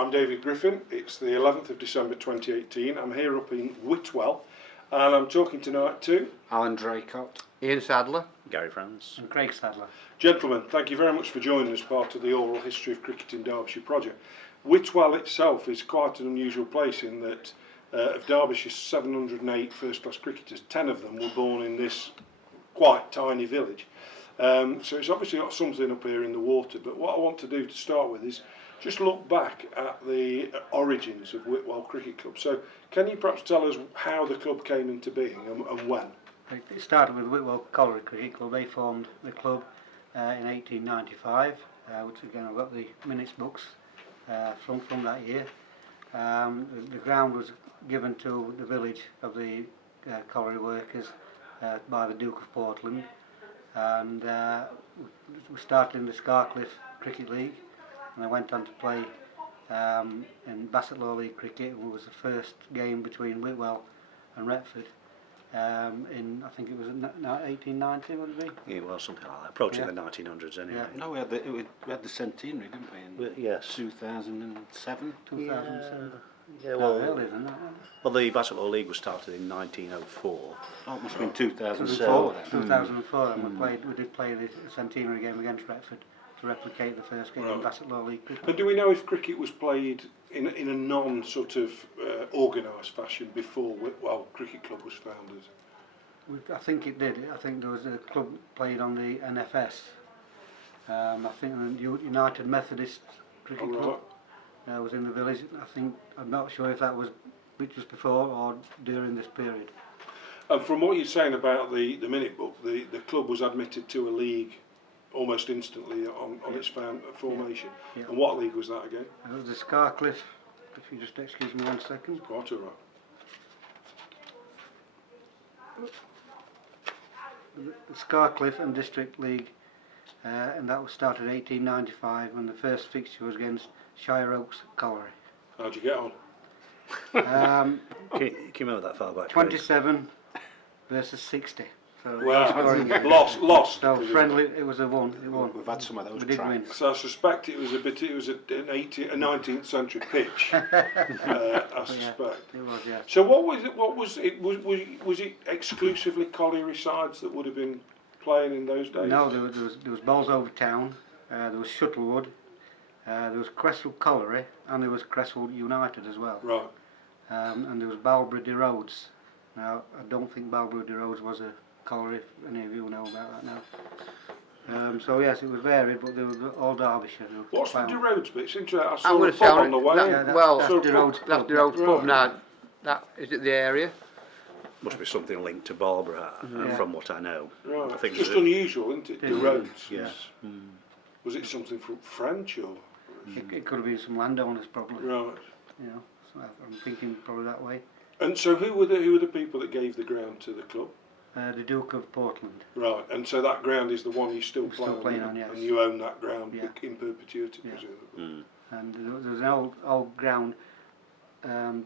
I'm David Griffin. It's the 11th of December 2018. I'm here up in Whitwell and I'm talking tonight to Alan Draycott, Ian Sadler, Gary France and Craig Sadler. Gentlemen, thank you very much for joining us, part of the Oral History of Cricket in Derbyshire project. Whitwell itself is quite an unusual place in that of Derbyshire's 708 first-class cricketers, 10 of them were born in this quite tiny village. So it's obviously got something up here in the water, but what I want to do to start with is just look back at the origins of Whitwell Cricket Club. So can you perhaps tell us how the club came into being and when? It started with Whitwell Cricket Club. They formed the club in 1895, which again I've got the minutes books from that year. The ground was given to the village of the colliery workers by the Duke of Portland, and we started in the Scarcliffe Cricket League, and I went on to play in Bassett Law League cricket. It was the first game between Whitwell and Retford in, I think it was 1890, would it be? Yeah, well, something like that, approaching the 1900s anyway. Yeah. No, we had the centenary, didn't we? In Yes. 2007. 2007. Yeah, No, well, earlier than that, wasn't it? well, the Bassett Law League was started in 1904. Oh, it must have been 2004 2004, then. 2004, and we did play the centenary game against Retford to replicate the first game in Right. Bassett Law League cricket. And do we know if cricket was played in a non sort of organised fashion before Whitwell Cricket Club was founded? I think it did. I think there was a club played on the NFS. I think the United Methodist Cricket Club was in the village. I'm not sure if that was just before or during this period. And from what you're saying about the minute book, the club was admitted to a league almost instantly on its formation. Yeah. And what league was that again? It was the Scarcliffe, if you just excuse me 1 second. Quite all right. The Scarcliffe and District League, and that was started in 1895, and the first fixture was against Shire Oaks Colliery. How'd you get on? Can you remember that far back? 27 versus 60. So Well, lost. So friendly, it was a one. It won. We've had some of those We did win. tracks. So I suspect it was a 19th century pitch. I suspect. It was, yeah. So what was it? Was it exclusively colliery sides that would have been playing in those days? No, there was Bolsover Town, there was Shuttlewood, there was Cresswell Colliery, and there was Cresswell United as well. Right. And there was Balbury de Rhodes. Now, I don't think Balbury de Rhodes was a colliery, if any of you know about that now. So yes, it was varied, but they were all Derbyshire. What's the de Rhodes bit? It's interesting. I I'm saw going a to pub say on the way. Yeah, that's the Rhodes that's pub. the Rhodes pub Right. now. That is it the area? Must be something linked to Barbara, Yeah. from what I know. Right. I think Just that- unusual, isn't it? De Yeah. Rhodes. Yes. Was it something from French or? It could have been some landowners probably. Right. You know, so I'm thinking probably that way. And so who were the people that gave the ground to the club? The Duke of Portland. Right. And so that ground is the one you still We're play still on, playing on, yes. and you own that ground Yeah. in perpetuity, Yeah. presumably. And there was an old ground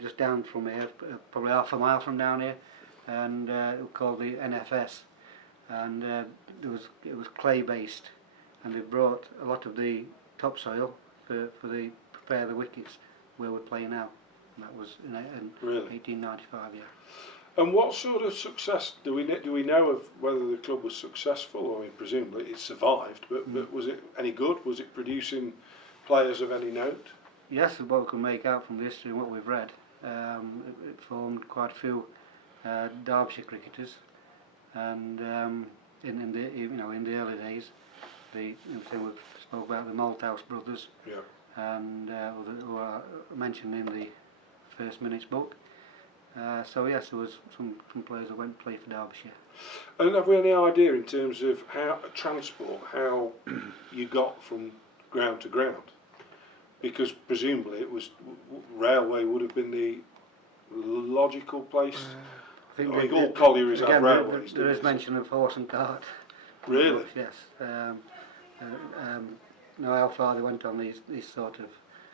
just down from here, probably half a mile from down here, and it was called the NFS, and it was clay based, and they brought a lot of the topsoil for prepare the wickets where we're playing now, and that was in Really? 1895, yeah. And what sort of success do we know of whether the club was successful? I mean, presumably it survived, but was it any good? Was it producing players of any note? Yes, what we can make out from the history and what we've read, it formed quite a few Derbyshire cricketers, and in the early days, we spoke about the Malthouse brothers, Yeah. and who are mentioned in the first minutes book. So yes, there was some players that went to play for Derbyshire. And have we any idea in terms of how you got from ground to ground? Because presumably it was railway would have been the logical place. I think all collieries have again, railways. there don't is they? mention of horse and cart. Really? Yes. Now how far they went on these sort of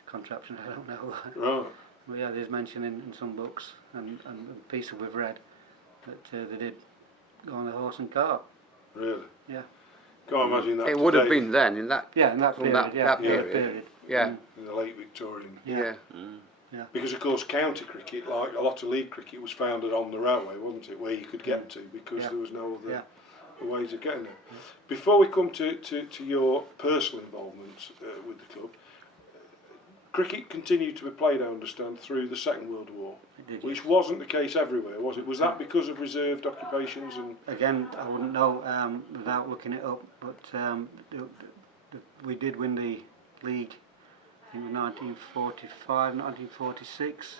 contraptions, I don't know. Right. Well, yeah, there's mention in some books and pieces we've read that they did go on a horse and cart. Really? Yeah. Can't imagine that. It would have today. been then in that. Yeah, in that From period. that yeah, period. period. Yeah. in the late Victorian. Yeah. Because of course county cricket, like a lot of league cricket, was founded on the railway, wasn't it, where you could get to because there was no other ways of getting there. Before we come to your personal involvement with the club, cricket continued to be played, I understand, through the Second World War, which wasn't the case everywhere, was it? Was that because of reserved occupations? And Again, I wouldn't know without looking it up, but we did win the league in 1945, 1946.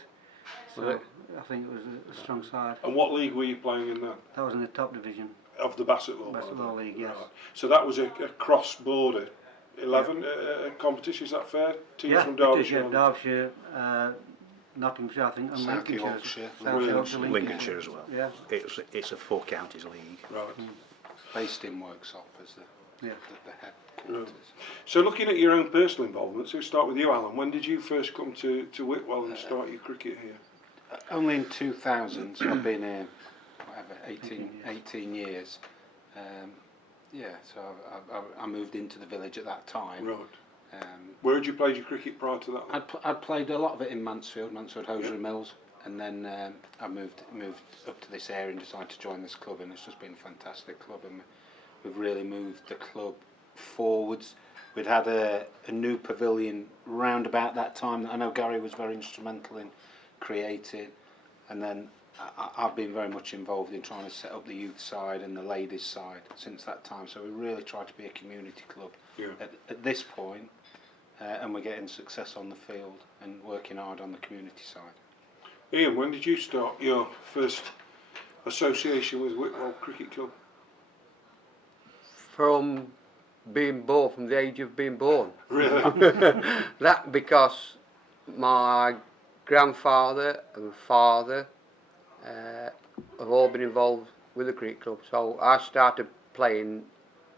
So I think it was a strong side. And what league were you playing in then? That was in the top division. Of the basketball League, yes. Right. So that was a cross-border 11 competition, is that fair? Teams from Derbyshire? Derbyshire, Nottinghamshire, I think, and South Lincolnshire. Yorkshire. Lincolnshire as well. Yeah. It's a 4 counties league. Right. Based in Worksop as the headquarters. So looking at your own personal involvement, so we'll start with you, Alan. When did you first come to Whitwell and start your cricket here? Only in 2000, so I've been here, whatever, 18 years. So I moved into the village at that time. Right. Where had you played your cricket prior to that? I'd played a lot of it in Mansfield Hosiery Mills, and then I moved up to this area and decided to join this club, and it's just been a fantastic club, and we've really moved the club forwards. We'd had a new pavilion round about that time that I know Gary was very instrumental in creating, and then I've been very much involved in trying to set up the youth side and the ladies side since that time, so we really try to be a community club at this point, and we're getting success on the field and working hard on the community side. Ian, when did you start your first association with Whitwell Cricket Club? From being born, from the age of being born. Really? That because my grandfather and father have all been involved with the cricket club. So I started playing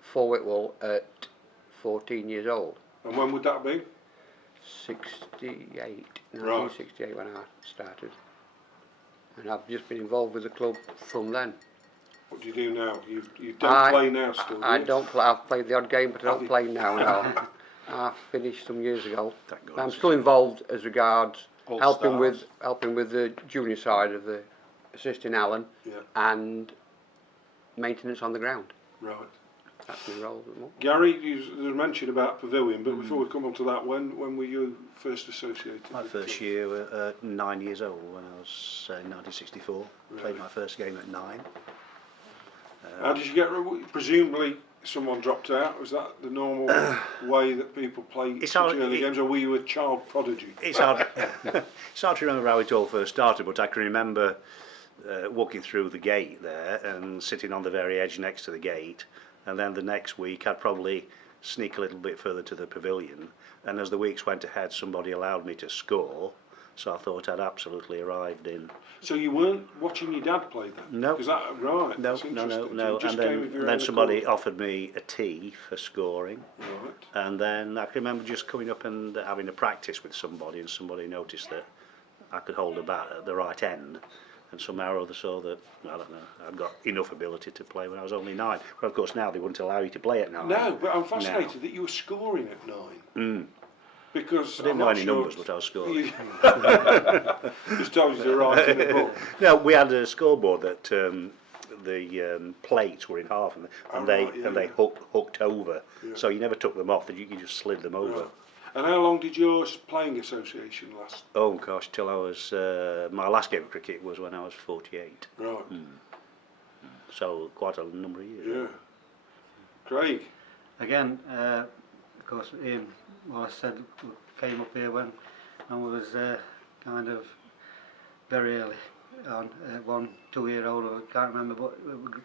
for Whitwell at 14 years old. And when would that be? 1968 when I started. And I've just been involved with the club from then. What do you do now? You don't play now still, do I you? don't play. I've played the odd game, but I don't play now. No. I finished some years ago. I'm still involved as regards helping with the junior side of the assisting Alan and maintenance on the ground. Right. That's my role at the moment. Gary, there was mention about pavilion, but before we come on to that, when were you first associated? My first year at 9 years old, when I was in 1964. Played my first game at 9. How did you get? Presumably, someone dropped out. Was that the normal way that people play such early games, or were you a child prodigy? It's hard. It's hard to remember how it all first started, but I can remember walking through the gate there and sitting on the very edge next to the gate. And then the next week I'd probably sneak a little bit further to the pavilion, and as the weeks went ahead somebody allowed me to score, so I thought I'd absolutely arrived in. So you weren't watching your dad play then? No. Is that right? No, That's no, interesting. no. You just And came with your then own somebody accord. offered me a tee for scoring, Right. and then I can remember just coming up and having a practice with somebody, and somebody noticed that I could hold a bat at the right end, and somehow or other saw that, I don't know, I'd got enough ability to play when I was only 9. But of course now they wouldn't allow you to play at 9. No, but I'm fascinated that you were scoring at 9. Because I didn't know any numbers, but I was scoring. Just told you to write in a book. No, we had a scoreboard that the plates were in half, and they hooked over, so you never took them off. You just slid them over. Right. And how long did your playing association last? Oh gosh, till I was my last game of cricket was when I was 48. Right. So quite a number of years. Yeah. Craig. Again, of course, Ian, well, I said, came up here when I was kind of very early on, 1, 2-year-old, I can't remember, but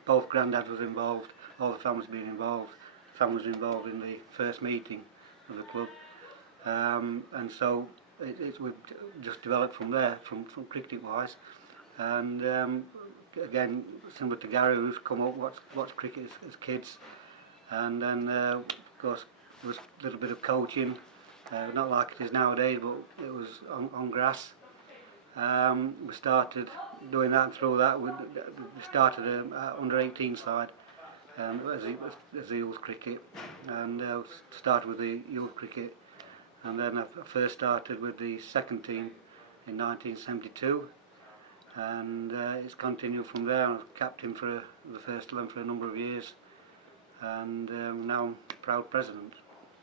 both granddad was involved, all the families being involved. Family was involved in the first meeting of the club, and so we've just developed from there, from cricket-wise, and again, similar to Gary, who's come up, watched cricket as kids, and then of course there was a little bit of coaching, not like it is nowadays, but it was on grass. We started doing that, and through that we started an under-18 side as the youth cricket, and started with the youth cricket and then I first started with the second team in 1972, and it's continued from there. I was captain for the first 11 for a number of years, and now I'm proud president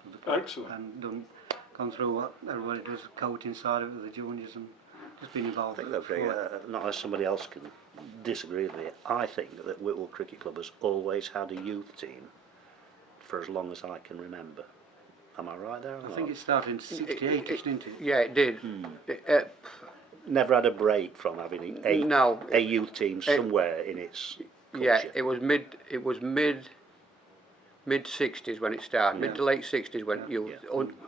of the club. Excellent. And gone through what everybody does, coaching side of it with the juniors, and just been I involved. think that not as somebody else can disagree with me, I think that Whitwell Cricket Club has always had a youth team for as long as I can remember. Am I right there or I not? think it started in '68, didn't it? Yeah, it did. Never had a break from having No. a youth team somewhere in its culture. Yeah, it was mid 60s when it started, mid to late 60s when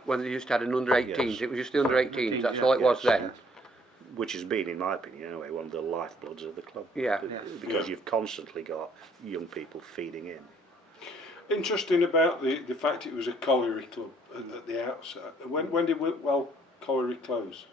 when they just had an under 18s. Yes. It was just the under 18s. That's yeah. all it was Yes. then. Which has been, in my opinion, anyway, one of the lifebloods of the club. Yeah. Because you've constantly got young people feeding in. Interesting about the fact it was a colliery club at the outset. When did Whitwell Colliery close?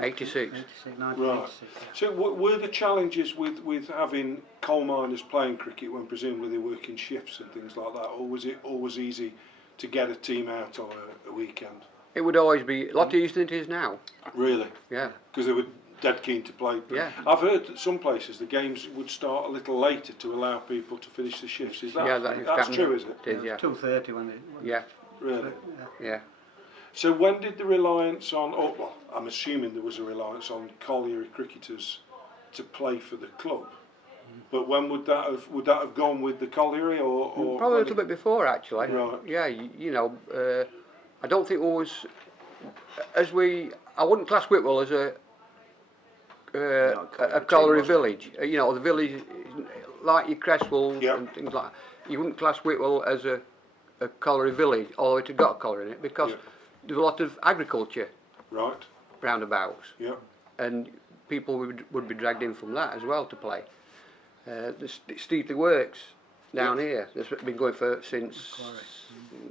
86. 1986. So were the challenges with having coal miners playing cricket when presumably they work in shifts and things like that, or was it always easy to get a team out on a weekend? It would always be a lot easier than it is now. Really? Yeah. Because they were dead keen to play. Yeah. I've heard that some places the games would start a little later to allow people to finish the shifts. Is that Yeah, that's true, is it? It is, yeah. 2:30 when they. Yeah. Really? Yeah. So when did the reliance on, well, I'm assuming there was a reliance on colliery cricketers to play for the club, but when would that have gone with the colliery or Probably a little bit before, actually. Right. Yeah, you know, I don't think it was, I wouldn't class Whitwell as a colliery village. You know, the village, like your Cresswell Yep. and things like that. You wouldn't class Whitwell as a colliery village, although it had got a colliery in it, because Yep. there was a lot of agriculture Right. roundabouts, Yeah. and people would be dragged in from that as well to play. The Steeply Works down here, that's been going for since,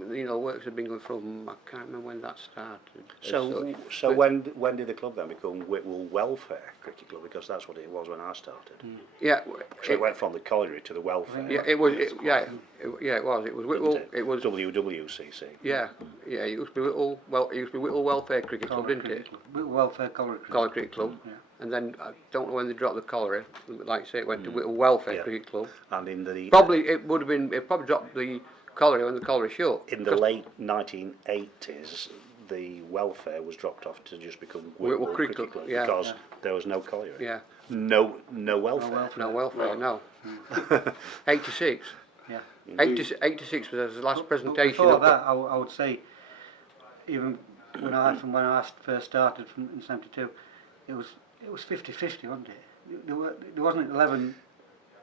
you know, works have been going from, I can't remember when that started. So when did the club then become Whitwell Welfare Cricket Club? Because that's what it was when I started. Yeah, So it went from the colliery to the welfare. yeah, it was, it was. It was Whitwell. didn't It was. WWCC. Yeah, yeah. It used to be Whitwell. Well, it used to be Whitwell Welfare Cricket Club, didn't it? Welfare Colliery Cricket. Colliery Cricket Club. Yeah. And then I don't know when they dropped the colliery. Like I say, it went to Whitwell Welfare Yeah. Cricket Club. And in the Probably it would have been. It probably dropped the colliery when the colliery shut. in the late 1980s, the welfare was dropped off to just become Whitwell Whitwell Cricket Cricket Club, Club yeah. because there was no colliery. Yeah. No welfare. No welfare. Right. No. 86. Yeah. 86 was the last presentation. Before of that, I would say, even when I first started in '72, it was 50-50, wasn't it? There wasn't 11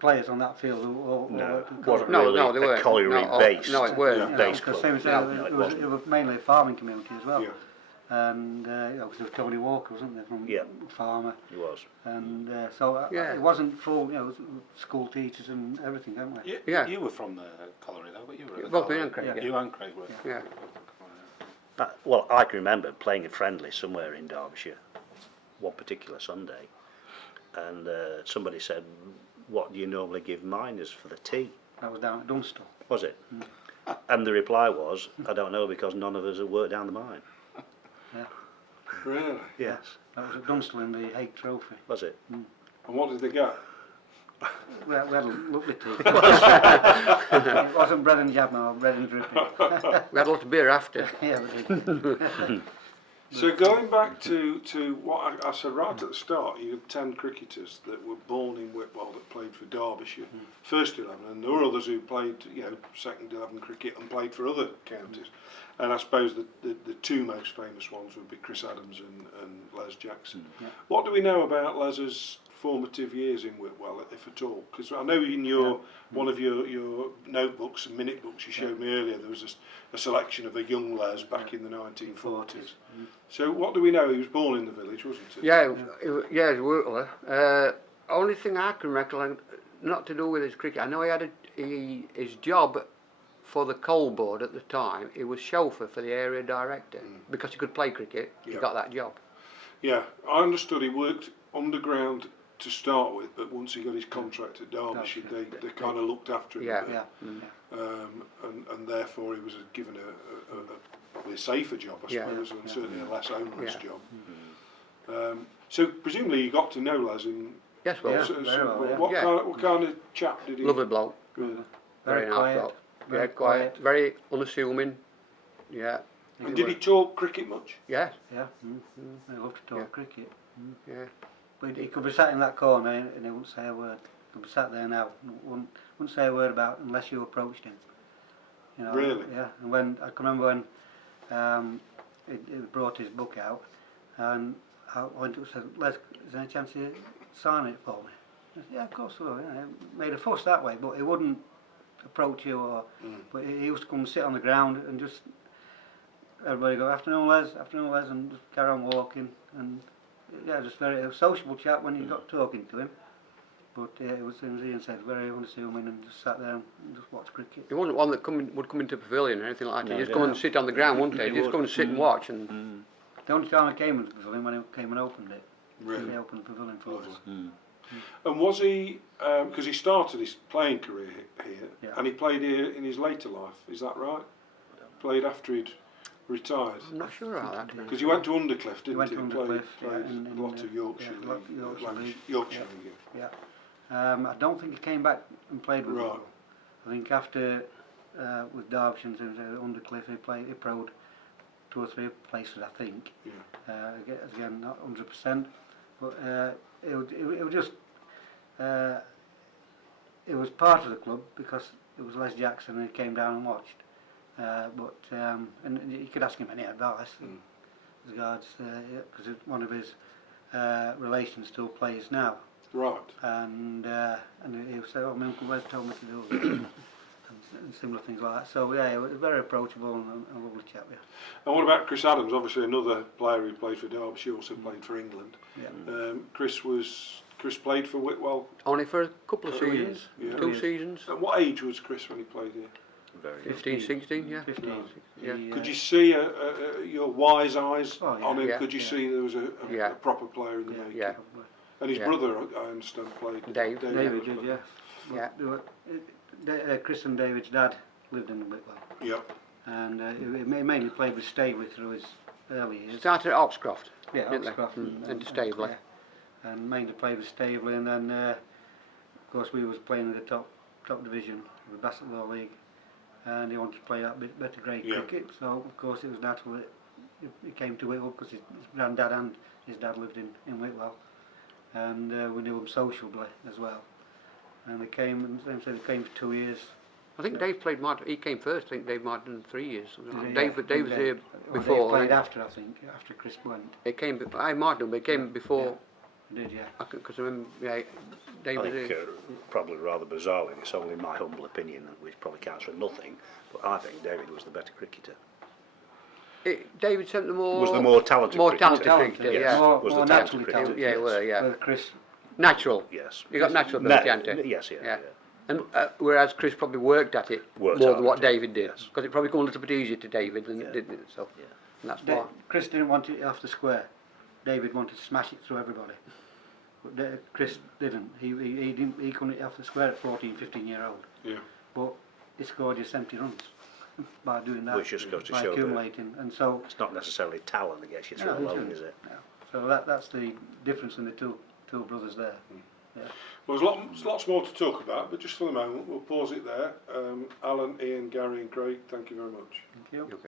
players on that field who No, who- wasn't No, really no, they a weren't. colliery No, based. no, it weren't. Yeah. Base because club. same as No, it was, mainly a farming community as well. Yeah. And you know, 'cause there was Tony Walker, wasn't there, from Yeah. farmer, It was. and so Yeah. it wasn't full, you know, it was school teachers and everything, weren't we? Yeah. You were from the colliery though, but you were at the Both me colliery. and Craig, yeah. You and Craig were. Yeah. Well, I can remember playing a friendly somewhere in Derbyshire, one particular Sunday, and somebody said, "What do you normally give miners for the tea?" That was down at Dunstall. Was it? And the reply was, "I don't know because none of us have worked down the mine." Yeah, Really? Yes. that was at Dunstall in the Hague Trophy. Was it? And what did they get? We had a lovely tea. It wasn't bread and jam, or bread and dripping. We had a lot of beer after. Yeah, we did. So going back to what I said right at the start, you had 10 cricketers that were born in Whitwell that played for Derbyshire, first 11, and there were others who played, you know, second 11 cricket and played for other counties. And I suppose the two most famous ones would be Chris Adams and Les Jackson. Yeah. What do we know about Les's formative years in Whitwell, if at all? Because I know in your one of your notebooks and minute books you showed me earlier, there was a selection of a young Les back in the 1940s. So what do we know? He was born in the village, wasn't he? Yeah, it was Whitwell. Only thing I can recollect, not to do with his cricket, I know he had his job for the coal board at the time. He was chauffeur for the area director because he could play cricket. He Yeah. got that job. Yeah, I understood he worked underground to start with, but once he got his contract at Derbyshire, they kind of looked after him Yeah. a bit. Yeah. And therefore he was given probably a safer job, I Yeah. suppose, and certainly a less onerous Yeah. job. So presumably you got to know Les in. Yes, well, Yeah. very well, yeah. What, Yeah. what kind of chap did he? lovely bloke, Really? Very nice quiet. bloke. Very Yeah, quiet, very unassuming. Yeah, And did he talk cricket much? yes, Yeah. I love to talk Yeah. cricket. yeah. But he could be sat in that corner and he wouldn't say a word. He could be sat there now, wouldn't say a word about it unless you approached him. You know, Really? Yeah. And when I can remember when he brought his book out, and I went up and said, "Les, is there any chance you sign it for me?" I said, "Yeah, of course I will." You know, made a fuss that way, but he wouldn't approach you or. But he used to come and sit on the ground and just everybody go, "Afternoon, Les, and just carry on walking. And yeah, just very a sociable chap when you got talking to him. But it was, as Ian said, very unassuming and just sat there and just watched cricket. He wasn't one that would come into the pavilion or anything like that. No, He'd just he come and didn't. sit on the ground, wouldn't he? He He'd just would. come and sit and watch. And The only time I came into the pavilion when he came and opened it. Really? He opened the pavilion for us. And was he, because he started his playing career here, Yeah. and he played here in his later life, is that right? Played after he'd retired? I'm not sure about that. Because he went to Undercliff, didn't he? went to Undercliff, yeah, Played in a lot of Yorkshire yeah, lot- League, Yorkshire League. Yorkshire Yeah. League. I don't think he came back and played with Right. us. I think after with Derbyshire and Undercliff, he proed 2 or 3 places, I think. Yeah. Again, not 100%, but it was just it was part of the club because it was Les Jackson and he came down and watched. And you could ask him any advice as regards because one of his relations still plays now. Right. And he would say, "Oh, my Uncle Wes told me to do this," and similar things like that. So yeah, he was very approachable and a lovely chap. Yeah. And what about Chris Adams? Obviously another player who played for Derbyshire, also played for England. Yeah. Chris played for Whitwell. only for a couple of 2 seasons, years. Yeah. 2 years. seasons, At what age was Chris when he played here? Very 15, 16, yeah. 15. Yeah. He, Could you see your wise eyes Oh, yeah. on him? Yeah. Could you Yeah. see there was a Yeah. proper player in the Yeah. making? Yeah. And his Yeah. brother, I understand, played. Dave. David did, yeah. Yeah. Chris and David's dad lived in Whitwell, Yeah. and he mainly played with Staveley through his early years. Started at Oxcroft, Yeah, didn't they? Oxcroft And to Staveley. yeah. And mainly played with Staveley, and then of course we was playing in the top division of the Basketball League, and he wanted to play that bit better grade Yeah. cricket. So of course it was natural that he came to Whitwell because his granddad and his dad lived in Whitwell, and we knew him sociably as well. And they came, and they came for 2 years. I think Dave played he came first. I think Dave might have done 3 years. Yeah, Dave was here Well, before. Dave played after, I think, after Chris went. It came. I might have done, but it came before. He did, yeah. Because I remember, yeah, Dave I was think here. probably rather bizarrely, it's only my humble opinion, which probably counts for nothing, but I think David was the better cricketer. David sent the more. Was the more talented cricketer. cricketer, Yes. yeah. More, Was the more talented naturally cricketer, talented. Yeah, it were, yeah. Chris, Natural. Yes. You got natural ability, hadn't you? Yes, yeah. Yeah. And whereas Chris probably worked at it Worked more hard than what at it, David did, yes. because it probably come a little bit easier to David than Yeah. it didn't it? So, Yeah. and that's why. Chris didn't want it off the square. David wanted to smash it through everybody. But Chris didn't. He didn't. He couldn't hit it off the square at 14, 15-year-old. Yeah. But he scored just 70 runs by doing that. Which just goes to by show that accumulating, and so. It's not necessarily talent that gets you through No, alone, is it? No. So that's the difference in the two brothers there. Yeah. Well, there's lots more to talk about, but just for the moment, we'll pause it there. Alan, Ian, Gary and Craig, thank you very much. Thank you.